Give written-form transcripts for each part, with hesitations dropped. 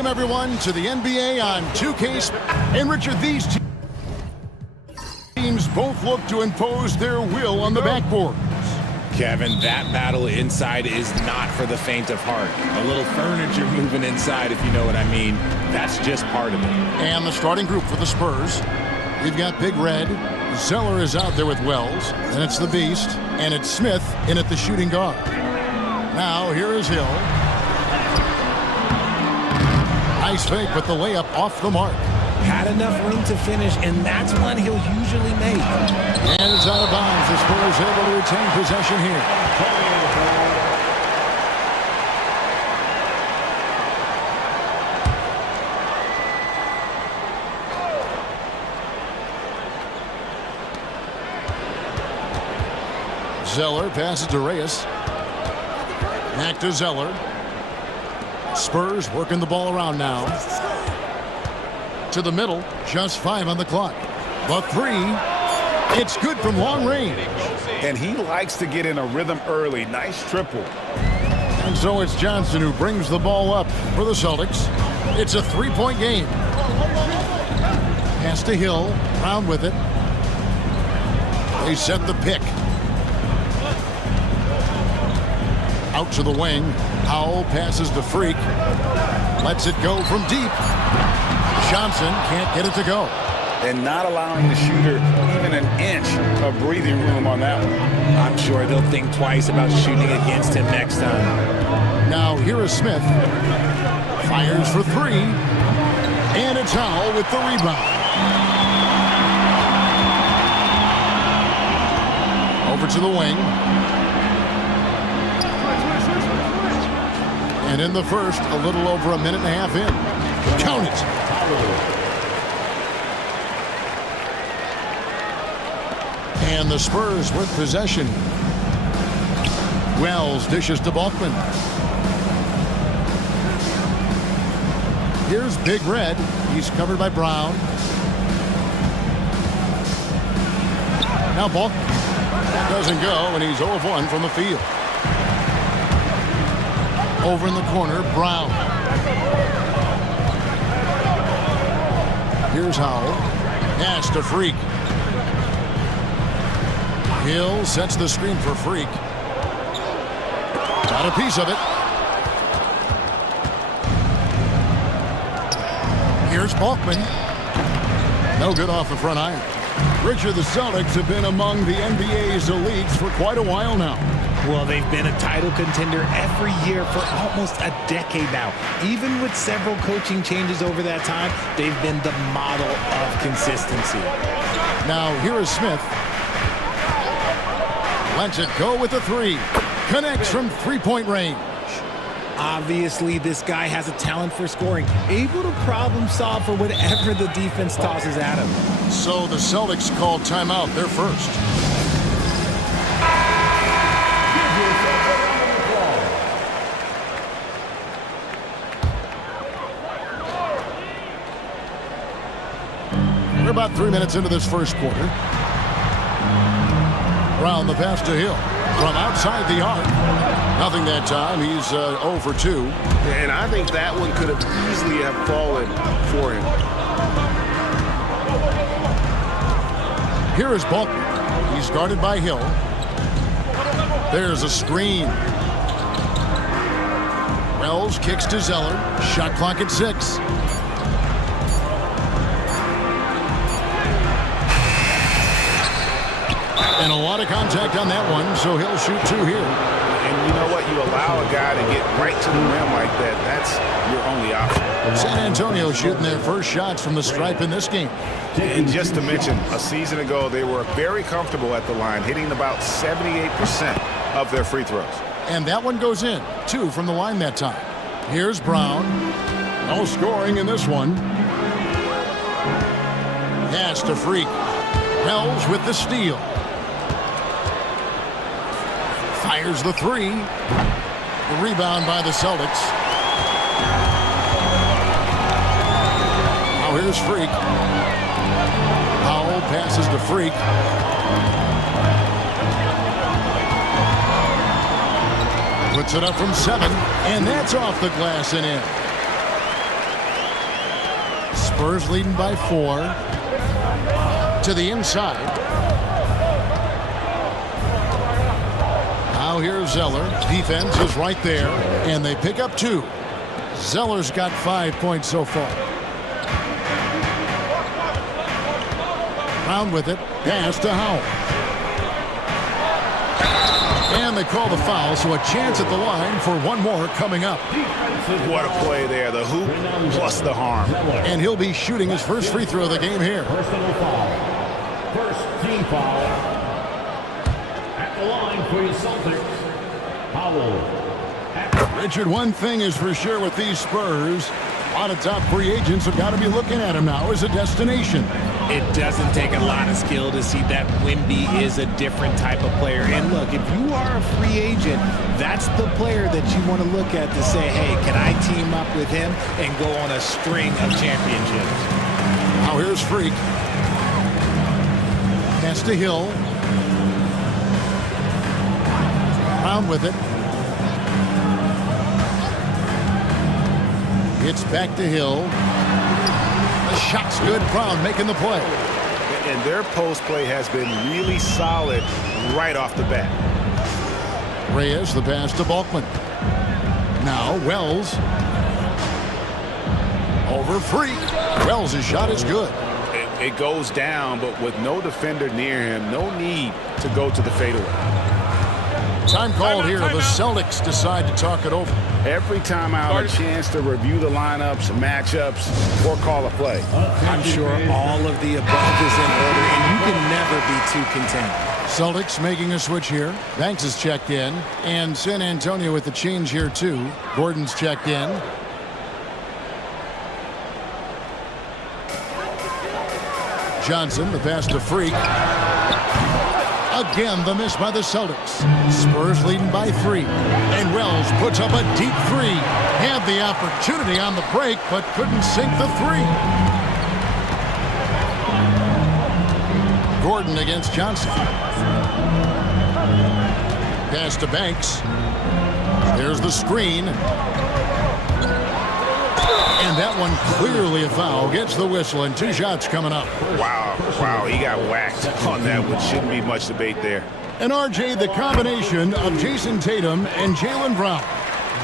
Welcome, everyone, to the NBA on 2K. And, Richard, these teams both look to impose their will on the backboard. Kevin, that battle inside is not for the faint of heart. A little furniture moving inside, if you know what I mean. That's just part of it. And the starting group for the Spurs. We've got Big Red. Zeller is out there with Wells. And it's the Beast. And it's Smith in at the shooting guard. Now, here is Hill. Nice fake, but the layup off the mark. Had enough room to finish, and that's one he'll usually make. And it's out of bounds. The Spurs able to retain possession here. Zeller passes to Reyes. Back to Zeller. Spurs working the ball around now. To the middle, just 5 on the clock. The three, it's good from long range. And he likes to get in a rhythm early. Nice triple. And so it's Johnson who brings the ball up for the Celtics. It's a 3-point game. Pass to Hill, Brown with it. They set the pick. Out to the wing. Howell passes to Freak. Lets it go from deep. Johnson can't get it to go. And not allowing the shooter even an inch of breathing room on that one. I'm sure they'll think twice about shooting against him next time. Now here is Smith. Fires for 3. And it's Howell with the rebound. Over to the wing. And in the first, a little over a minute and a half in. Count it. And the Spurs with possession. Wells dishes to Balkman. Here's Big Red. He's covered by Brown. Now Balkman doesn't go, and he's 0 of 1 from the field. Over in the corner, Brown. Here's Howell. Pass to Freak. Hill sets the screen for Freak. Got a piece of it. Here's Balkman. No good off the front iron. Richard, the Celtics have been among the NBA's elites for quite a while now. Well, they've been a title contender every year for almost a decade now. Even with several coaching changes over that time, they've been the model of consistency. Now, here is Smith. Lets it go with the 3. Connects from 3-point range. Obviously, this guy has a talent for scoring, able to problem solve for whatever the defense tosses at him. So the Celtics call timeout. They're first. We're about 3 minutes into this first quarter. Brown the pass to Hill. From outside the arc. Nothing that time. He's 0 for 2. And I think that one could have easily have fallen for him. Here is Balkman. He's guarded by Hill. There's a screen. Wells kicks to Zeller. Shot clock at 6. And a lot of contact on that one, so he'll shoot 2 here. And you know what? You allow a guy to get right to the rim like that. That's your only option. San Antonio shooting their first shots from the stripe in this game. And just to mention, a season ago, they were very comfortable at the line, hitting about 78% of their free throws. And that one goes in. 2 from the line that time. Here's Brown. No scoring in this one. Pass to Freak. Wells with the steal. Fires the 3. The rebound by the Celtics. Now here's Freak. Howell passes to Freak. Puts it up from 7, and that's off the glass and in. Spurs leading by 4. To the inside. Now here's Zeller. Defense is right there, and they pick up 2. Zeller's got 5 points so far. Brown with it. Pass to Howell. And they call the foul, so a chance at the line for one more coming up. What a play there. The hoop plus the harm. And he'll be shooting his first free throw of the game here. Personal foul. First team foul. At the line for your Celtics, Howell. Richard, one thing is for sure with these Spurs, a lot of top free agents have got to be looking at him now as a destination. It doesn't take a lot of skill to see that Wemby is a different type of player. And look, if you are a free agent, that's the player that you want to look at to say, hey, can I team up with him and go on a string of championships? Now here's Freak. Pass to Hill. Brown with it. It's back to Hill. The shot's good. Brown making the play. And their post play has been really solid right off the bat. Reyes, the pass to Balkman. Now Wells. Over Freak. Wells' shot is good. It goes down, but with no defender near him, no need to go to the fadeaway. Time called here. The Celtics decide to talk it over. Every timeout, a chance to review the lineups, matchups, or call a play. I'm sure all of the above is in order, and you can never be too content. Celtics making a switch here. Banks is checked in, and San Antonio with the change here too. Gordon's checked in. Johnson, the pass to Freak. Again, the miss by the Celtics. Spurs leading by 3. And Wells puts up a deep 3. Had the opportunity on the break, but couldn't sink the 3. Gordon against Johnson. Pass to Banks. There's the screen. And that one clearly a foul. Gets the whistle, and 2 shots coming up. Wow, he got whacked on that one. Shouldn't be much debate there. And RJ, the combination of Jason Tatum and Jaylen Brown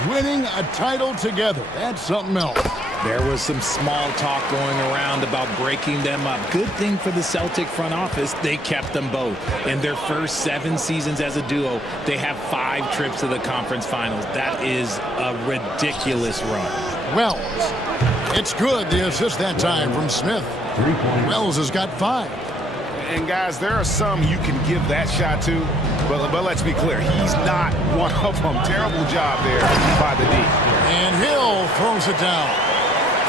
winning a title together. That's something else. There was some small talk going around about breaking them up. Good thing for the Celtic front office, they kept them both. In their first 7 seasons as a duo, they have 5 trips to the conference finals. That is a ridiculous run. Wells. It's good. The assist that time from Smith. Wells has got 5. And guys, there are some you can give that shot to, but let's be clear, he's not one of them. Terrible job there by the D. And Hill throws it down.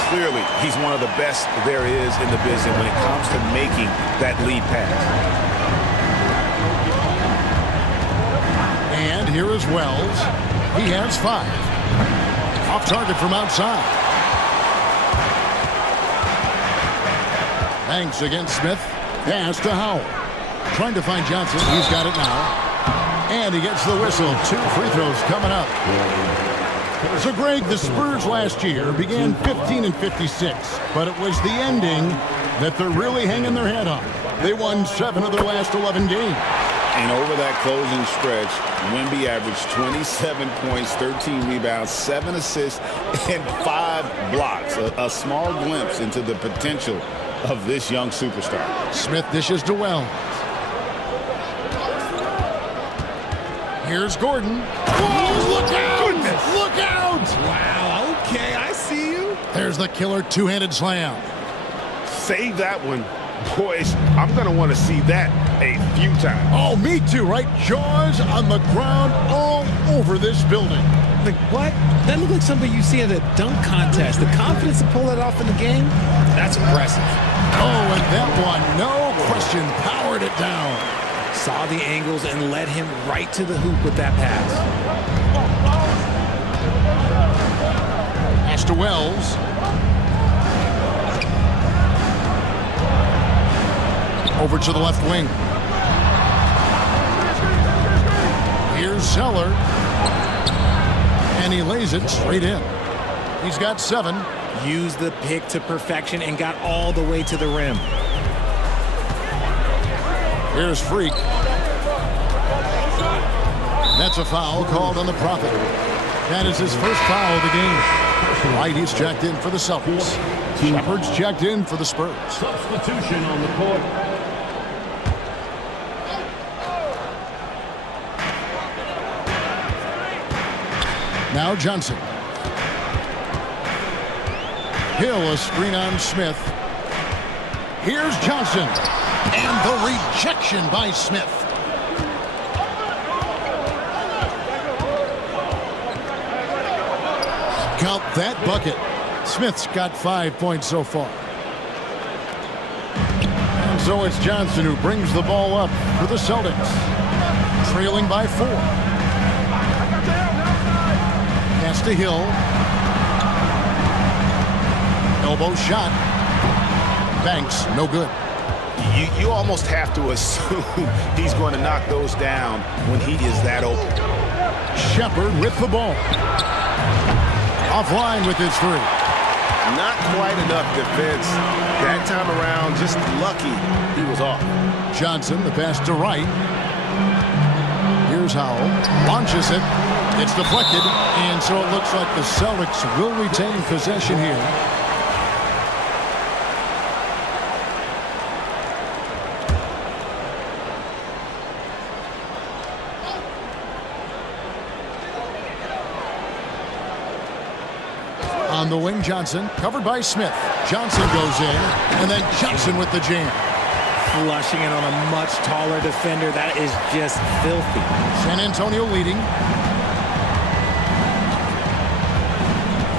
Clearly, he's one of the best there is in the business when it comes to making that lead pass. And here is Wells. He has 5. Off target from outside. Banks against Smith. Pass to Howell. Trying to find Johnson. He's got it now. And he gets the whistle. 2 free throws coming up. So, Greg, the Spurs last year began 15 and 56, but it was the ending that they're really hanging their head on. They won 7 of their last 11 games. And over that closing stretch, Wemby averaged 27 points, 13 rebounds, 7 assists, and 5 blocks. A small glimpse into the potential of this young superstar. Smith dishes to Wells. Here's Gordon. Whoa, look out! Goodness. Look out! Wow, okay, I see you. There's the killer 2-handed slam. Save that one. Boys, I'm going to want to see that a few times. Oh, me too, right? Jaws on the ground all over this building. Like, what? That looked like something you see at a dunk contest. The confidence to pull that off in the game, that's impressive. Oh, and that one, no question, powered it down. Saw the angles and led him right to the hoop with that pass. Pass to Wells. Over to the left wing. Here's Zeller. And he lays it straight in. He's got 7. Used the pick to perfection and got all the way to the rim. Here's Freak. That's a foul called on the Prophet. That is his first foul of the game. Right, he's checked in for the Celtics. Shepard's checked in for the Spurs. Substitution on the court. Now Johnson. Hill, a screen on Smith. Here's Johnson. And the rejection by Smith. Count that bucket. Smith's got 5 points so far. And so it's Johnson who brings the ball up for the Celtics. Trailing by 4. Pass to Hill. Elbow shot. Banks, no good. You almost have to assume he's going to knock those down when he is that open. Shepard with the ball. Offline with his 3. Not quite enough defense. That time around, just lucky he was off. Johnson, the pass to Wright. Here's Howell. Launches it. It's deflected. And so it looks like the Celtics will retain possession here. On the wing, Johnson, covered by Smith. Johnson goes in, and then Johnson with the jam. Flushing it on a much taller defender. That is just filthy. San Antonio leading.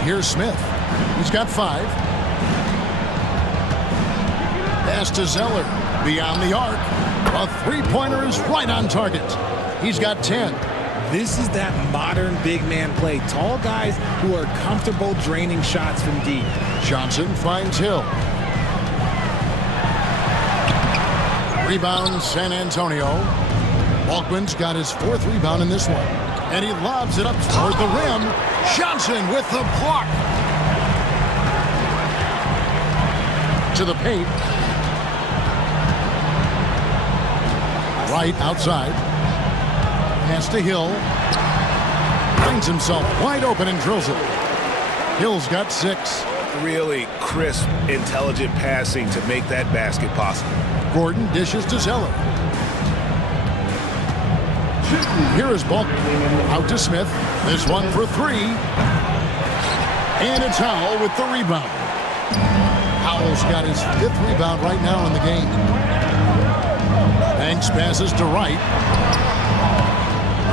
Here's Smith. He's got 5. Pass to Zeller. Beyond the arc. A three-pointer is right on target. He's got 10. This is that modern big man play. Tall guys who are comfortable draining shots from deep. Johnson finds Hill. Rebound San Antonio. Walkman's got his 4th rebound in this one. And he lobs it up toward the rim. Johnson with the block. To the paint. Right outside. Pass to Hill. Finds himself wide open and drills it. Hill's got 6. Really crisp, intelligent passing to make that basket possible. Gordon dishes to Zeller. Here is Bulk. Out to Smith. This one for 3. And it's Howell with the rebound. Howell's got his 5th rebound right now in the game. Banks passes to Wright.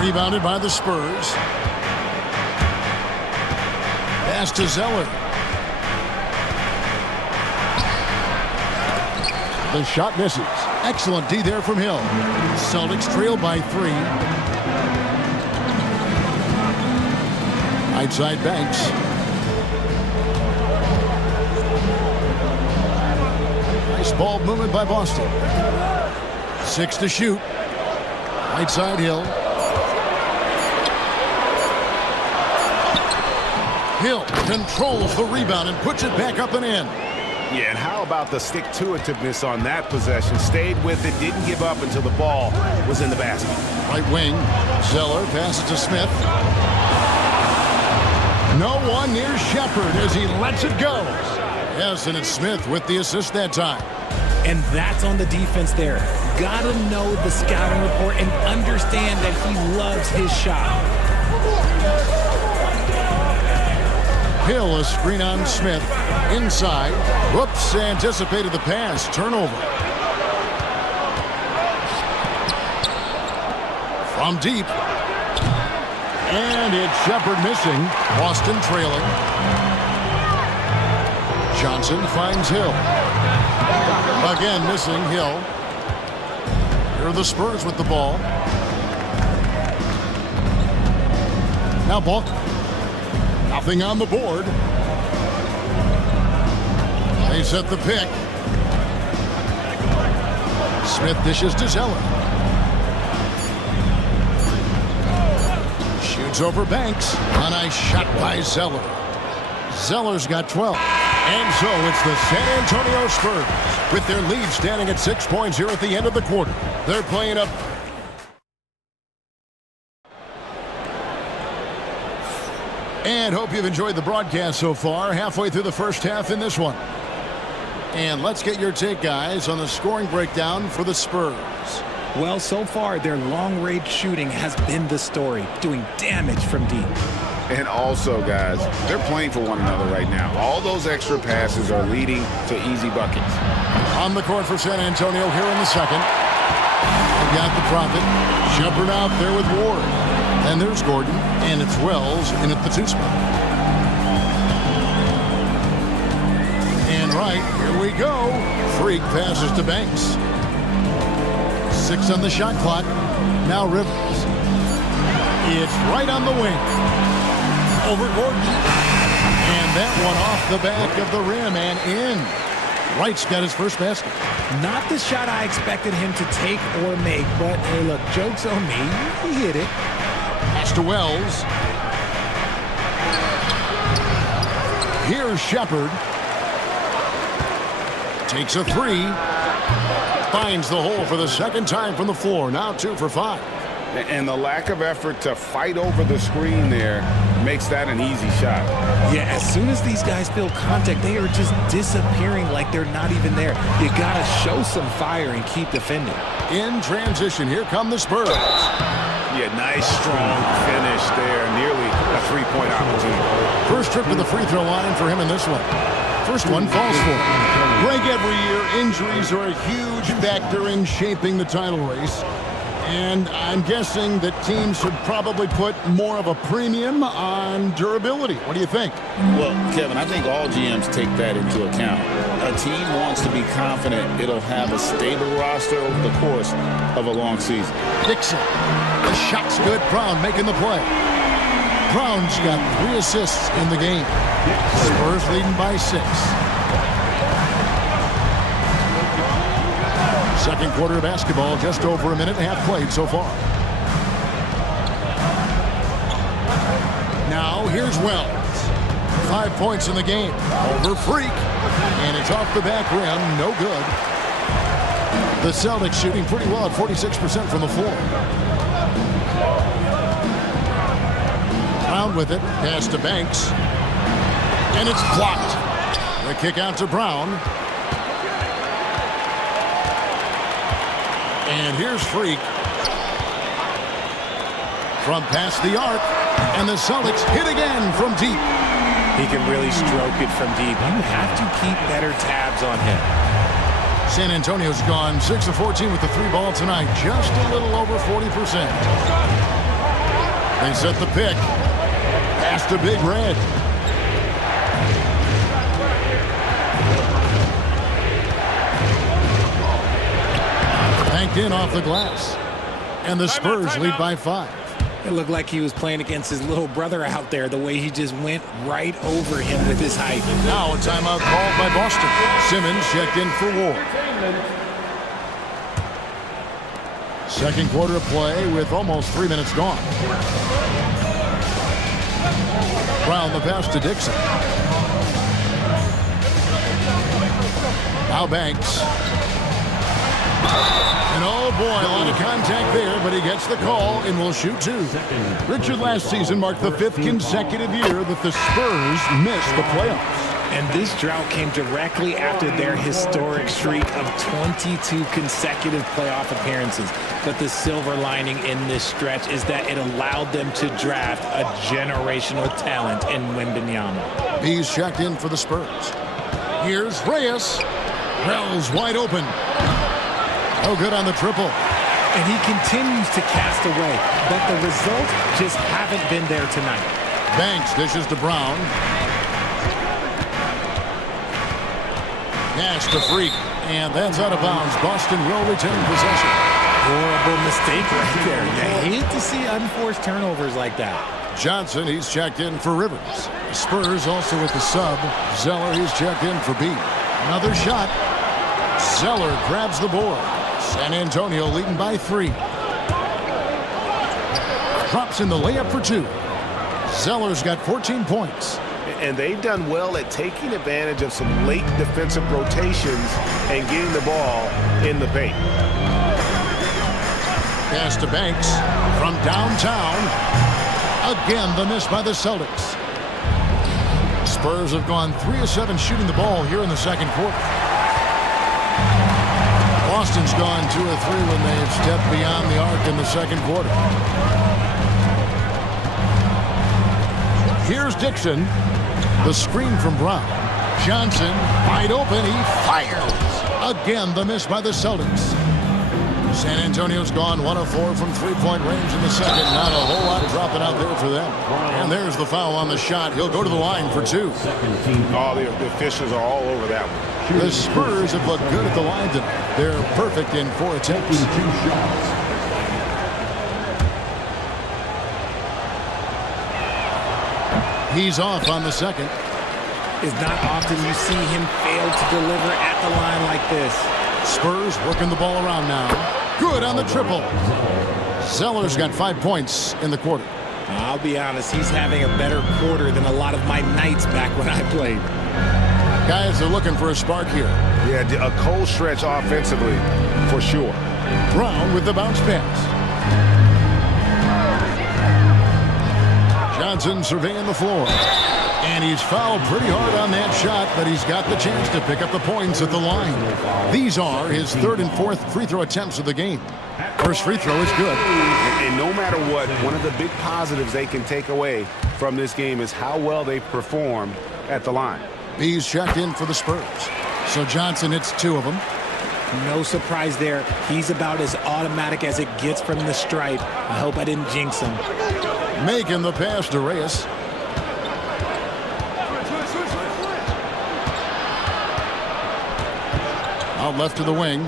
Rebounded by the Spurs. Pass to Zeller. The shot misses. Excellent D there from Hill. Celtics trail by 3. Right side Banks. Nice ball movement by Boston. 6 to shoot. Right side Hill. Hill controls the rebound and puts it back up and in. Yeah, and how about the stick-to-itiveness on that possession? Stayed with it, didn't give up until the ball was in the basket. Right wing, Zeller passes to Smith. No one near Shepard as he lets it go. Yes, and it's Smith with the assist that time. And that's on the defense there. Gotta know the scouting report and understand that he loves his shot. Hill, a screen on Smith. Inside. Whoops, anticipated the pass. Turnover. From deep. And it's Shepard missing. Boston trailing. Johnson finds Hill. Again missing Hill. Here are the Spurs with the ball. Now Bulk. Nothing on the board. They set the pick. Smith dishes to Zeller. Shoots over Banks. A nice shot by Zeller. Zeller's got 12. And so it's the San Antonio Spurs with their lead standing at 6 points here at the end of the quarter. They're playing up. And hope you've enjoyed the broadcast so far. Halfway through the first half in this one. And let's get your take, guys, on the scoring breakdown for the Spurs. Well, so far, their long-range shooting has been the story, doing damage from deep. And also, guys, they're playing for one another right now. All those extra passes are leading to easy buckets. On the court for San Antonio here in the second. They got the Prophet. Shepard out there with Ward. And there's Gordon. And it's Wells in at the 2 spot. And right, here we go. Freak passes to Banks. 6 on the shot clock. Now Rivers. It's right on the wing. Over Gordon. And that one off the back of the rim and in. Wright's got his first basket. Not the shot I expected him to take or make, but hey, look, joke's on me. He hit it. Pass to Wells. Here's Shepard. Takes a 3. Finds the hole for the second time from the floor. Now 2 for 5. And the lack of effort to fight over the screen there makes that an easy shot. Yeah, as soon as these guys feel contact, they are just disappearing like they're not even there. You got to show some fire and keep defending. In transition, here come the Spurs. Yeah, nice, strong finish there. Nearly a 3-point opportunity. First trip to the free throw line for him in this one. First one falls for him. Greg, every year, injuries are a huge factor in shaping the title race. And I'm guessing that teams should probably put more of a premium on durability. What do you think? Well, Kevin, I think all GMs take that into account. A team wants to be confident it'll have a stable roster over the course of a long season. Dixon. The shot's good. Brown making the play. Brown's got 3 assists in the game. Spurs leading by 6. Second quarter of basketball, just over a minute and a half played so far. Now here's Wells. 5 points in the game. Over Freak. And it's off the back rim. No good. The Celtics shooting pretty well at 46% from the floor. Brown with it. Pass to Banks. And it's blocked. The kick out to Brown. And here's Freak. From past the arc. And the Celtics hit again from deep. He can really stroke it from deep. You have to keep better tabs on him. San Antonio's gone 6 of 14 with the 3 ball tonight. Just a little over 40%. They set the pick. Pass to Big Red. Banked in off the glass. And the Spurs lead by 5. It looked like he was playing against his little brother out there, the way he just went right over him with his height. Now a timeout called by Boston. Simmons checked in for Ward. Second quarter of play with almost 3 minutes gone. Brown the pass to Dixon. Now Banks. And oh boy, a lot of contact there, but he gets the call and will shoot 2. Richard, last season marked the 5th consecutive year that the Spurs missed the playoffs. And this drought came directly after their historic streak of 22 consecutive playoff appearances. But the silver lining in this stretch is that it allowed them to draft a generational talent in Wembanyama. He's checked in for the Spurs. Here's Reyes. Wells wide open. No good on the triple. And he continues to cast away, but the results just haven't been there tonight. Banks dishes to Brown. Pass to Freak. And that's out of bounds. Boston will retain possession. Horrible mistake right there. You hate to see unforced turnovers like that. Johnson, he's checked in for Rivers. Spurs also with the sub. Zeller, he's checked in for B. Another shot. Zeller grabs the board. San Antonio leading by 3. Drops in the layup for 2. Zeller's got 14 points. And they've done well at taking advantage of some late defensive rotations and getting the ball in the paint. Pass to Banks from downtown. Again, the miss by the Celtics. Spurs have gone 3 of 7 shooting the ball here in the second quarter. Boston's gone 2 of 3 when they've stepped beyond the arc in the second quarter. Here's Dixon. The screen from Brown. Johnson, wide open. He fires. Again, the miss by the Celtics. San Antonio's gone 1 of 4 from three-point range in the second. Not a whole lot dropping out there for them. And there's the foul on the shot. He'll go to the line for 2. Oh, the officials are all over that one. The Spurs have looked good at the line tonight. They're perfect in 4 attempts. He's off on the second. It's not often you see him fail to deliver at the line like this. Spurs working the ball around now. Good on the triple. Zeller's got 5 points in the quarter. I'll be honest, he's having a better quarter than a lot of my nights back when I played. Guys are looking for a spark here. Yeah, a cold stretch offensively, for sure. Brown with the bounce pass. Johnson surveying the floor. And he's fouled pretty hard on that shot, but he's got the chance to pick up the points at the line. These are his 3rd and 4th free throw attempts of the game. First free throw is good. And no matter what, one of the big positives they can take away from this game is how well they performed at the line. B's checked in for the Spurs. So Johnson hits 2 of them. No surprise there. He's about as automatic as it gets from the stripe. I hope I didn't jinx him. Making the pass to Reyes. Out left to the wing.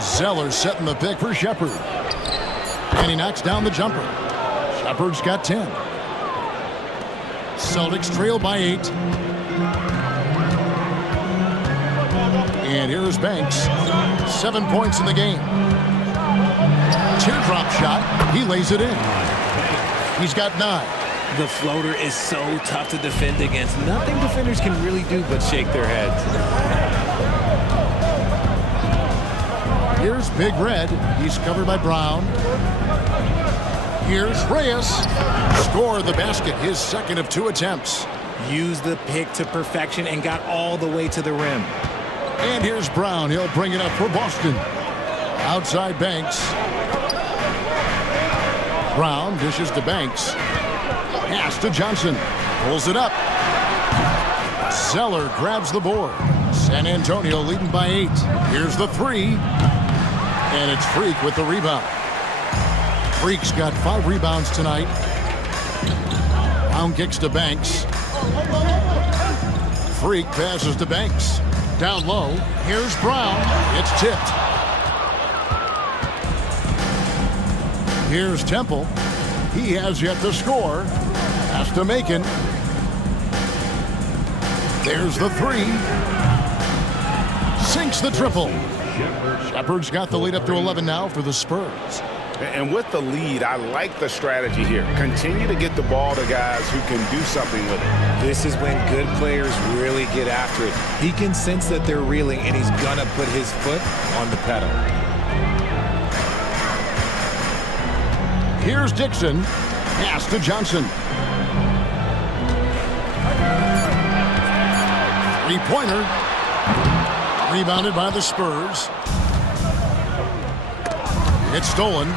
Zeller setting the pick for Shepherd. And he knocks down the jumper. Shepherd's got 10. Celtics trail by 8. And here's Banks. 7 points in the game. Teardrop shot. He lays it in. He's got 9. The floater is so tough to defend against. Nothing defenders can really do but shake their heads. Here's Big Red. He's covered by Brown. Here's Reyes. Scored the basket, his 2nd of 2 attempts. Used the pick to perfection and got all the way to the rim. And here's Brown. He'll bring it up for Boston. Outside Banks. Brown dishes to Banks. Pass to Johnson. Pulls it up. Zeller grabs the board. San Antonio leading by 8. Here's the 3. And it's Freak with the rebound. Freak's got 5 rebounds tonight. Brown kicks to Banks. Freak passes to Banks. Down low. Here's Brown. It's tipped. Here's Temple. He has yet to score. Has to make it. There's the 3. Sinks the triple. Shepherd's got the lead up to 11 now for the Spurs. And with the lead, I like the strategy here. Continue to get the ball to guys who can do something with it. This is when good players really get after it. He can sense that they're reeling, and he's gonna put his foot on the pedal. Here's Dixon. Pass to Johnson. 3-pointer. Rebounded by the Spurs. It's stolen.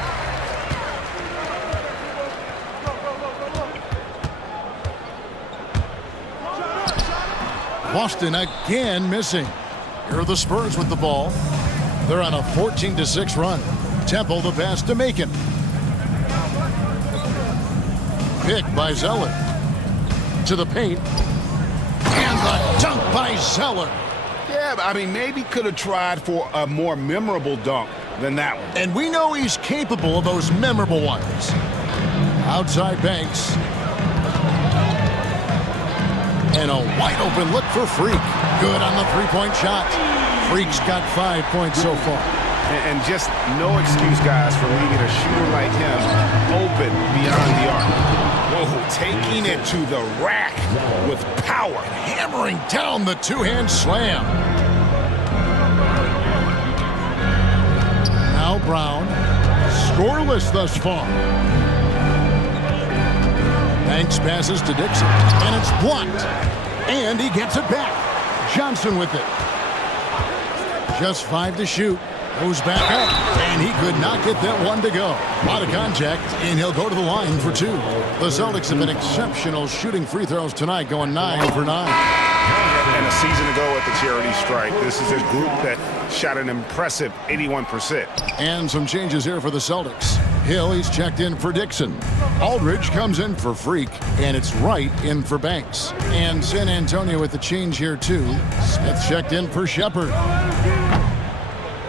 Boston again missing. Here are the Spurs with the ball. They're on a 14-6 run. Temple the pass to Macon. Pick by Zeller. To the paint. And the dunk by Zeller. Yeah, I mean, maybe could have tried for a more memorable dunk than that one. And we know he's capable of those memorable ones. Outside Banks. And a wide open look for Freak. Good on the 3-point shot. Freak's got 5 points so far. And just no excuse, guys, for leaving a shooter like him open beyond the arc. Oh, taking it to the rack with power. Hammering down the two-hand slam. Now Brown. Scoreless thus far. Banks passes to Dixon, and it's blocked. And he gets it back. Johnson with it. Just 5 to shoot. Goes back up, and he could not get that one to go. A lot of contact, and he'll go to the line for 2. The Celtics have been exceptional shooting free throws tonight, going 9 for 9. And a season ago at the charity strike, this is a group that shot an impressive 81%. And some changes here for the Celtics. Hill, he's checked in for Dixon. Aldridge comes in for Freak, and it's Wright in for Banks. And San Antonio with the change here, too. Smith checked in for Shepard.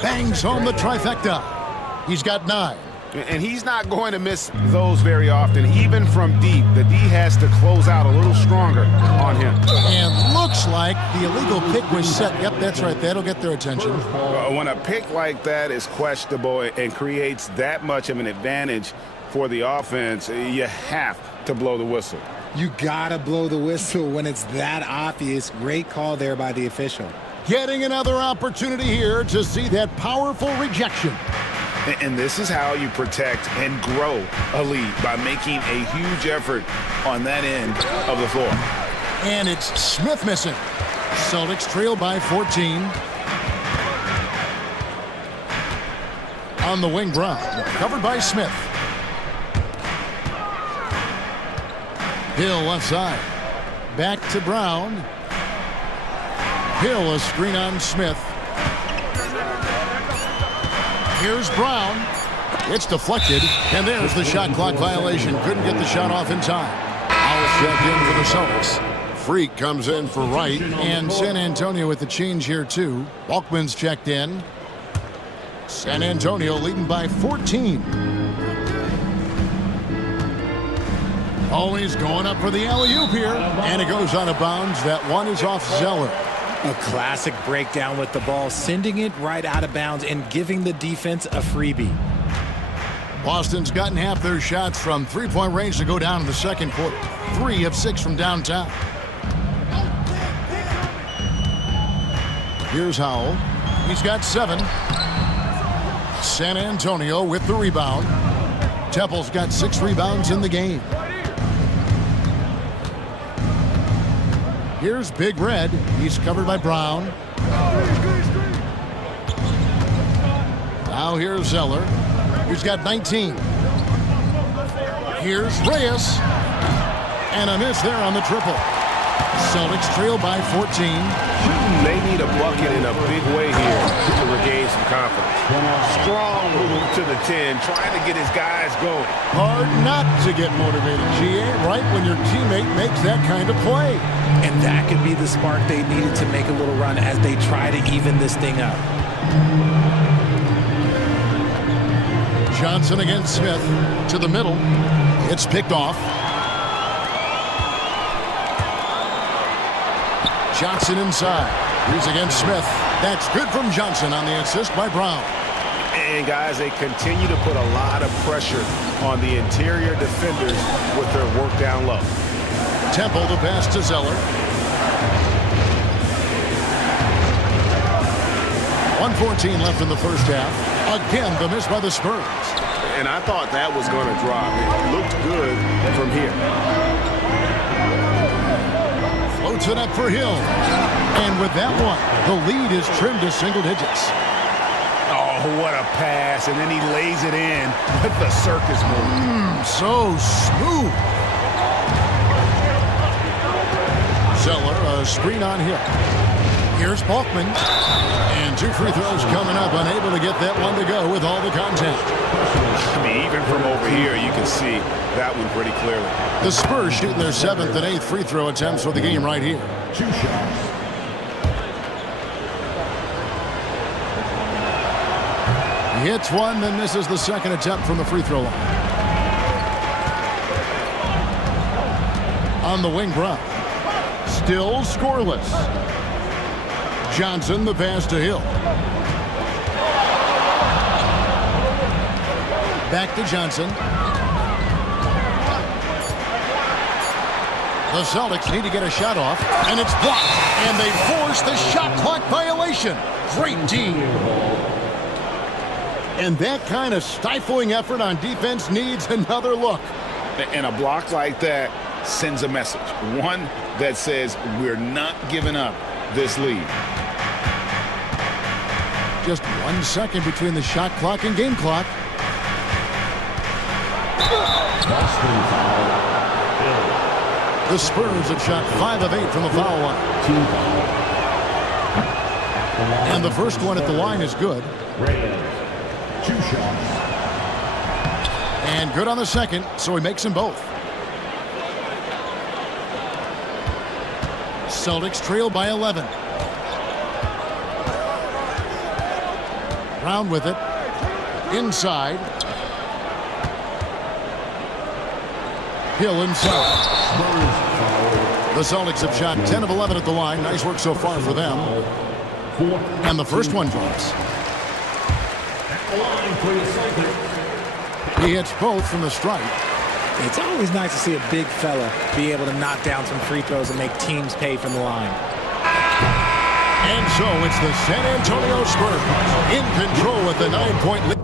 Bangs home the trifecta. He's got 9. And he's not going to miss those very often. Even from deep, the D has to close out a little stronger on him. And looks like the illegal pick was set. Yep, that's right. That'll get their attention. When a pick like that is questionable and creates that much of an advantage for the offense, you have to blow the whistle. You gotta blow the whistle when it's that obvious. Great call there by the official. Getting another opportunity here to see that powerful rejection. And this is how you protect and grow a lead, by making a huge effort on that end of the floor. And it's Smith missing. Celtics trail by 14. On the wing, Brown. Covered by Smith. Hill left side. Back to Brown. Hill, a screen on Smith. Here's Brown. It's deflected, and there's the shot clock violation. Couldn't get the shot off in time. I'll check in for the Celtics. Freak comes in for Wright, and San Antonio with the change here, too. Balkman's checked in. San Antonio leading by 14. Always going up for the alley-oop here, and it goes out of bounds. That one is off Zeller. A classic breakdown with the ball, sending it right out of bounds and giving the defense a freebie. Boston's gotten half their shots from three-point range to go down in the second quarter. 3 of 6 from downtown. Here's Howell. He's got 7. San Antonio with the rebound. Temple's got 6 rebounds in the game. Here's Big Red. He's covered by Brown. Now here's Zeller. He's got 19. Here's Reyes. And a miss there on the triple. Celtics trail by 14. They need a bucket in a big way here to regain some confidence. Strong move to the 10, trying to get his guys going. Hard not to get motivated, GA, right when your teammate makes that kind of play. And that could be the spark they needed to make a little run as they try to even this thing up. Johnson against Smith to the middle. It's picked off. Johnson inside. He's against Smith. That's good from Johnson on the assist by Brown. And guys, they continue to put a lot of pressure on the interior defenders with their work down low. Temple to pass to Zeller. 1:14 left in the first half. Again, the miss by the Spurs. And I thought that was going to drop. It looked good from here. Floats it up for Hill. And with that one, the lead is trimmed to single digits. Oh, what a pass. And then he lays it in with the circus move. So smooth. Zeller, a screen on Hill. Here's Balkman. And 2 free throws coming up. Unable to get that one to go with all the contact. I mean, even from over here, you can see that one pretty clearly. The Spurs shooting their 7th and 8th free throw attempts for the game right here. 2 shots. He hits one, then misses the second attempt from the free throw line. On the wing, Brown. Still scoreless. Johnson, the pass to Hill. Back to Johnson. The Celtics need to get a shot off, and it's blocked. And they force the shot clock violation. Great D. And that kind of stifling effort on defense needs another look. And a block like that sends a message. One that says we're not giving up this lead. Just 1 second between the shot clock and game clock. The Spurs have shot 5 of 8 from the foul line. And the first one at the line is good. 2 shots. And good on the second, so he makes them both. Celtics trail by 11. Brown with it. Inside. Hill inside. The Celtics have shot 10 of 11 at the line. Nice work so far for them. And the first one drops. He hits both from the stripe. It's always nice to see a big fella be able to knock down some free throws and make teams pay from the line. And so it's the San Antonio Spurs in control with the 9-point lead.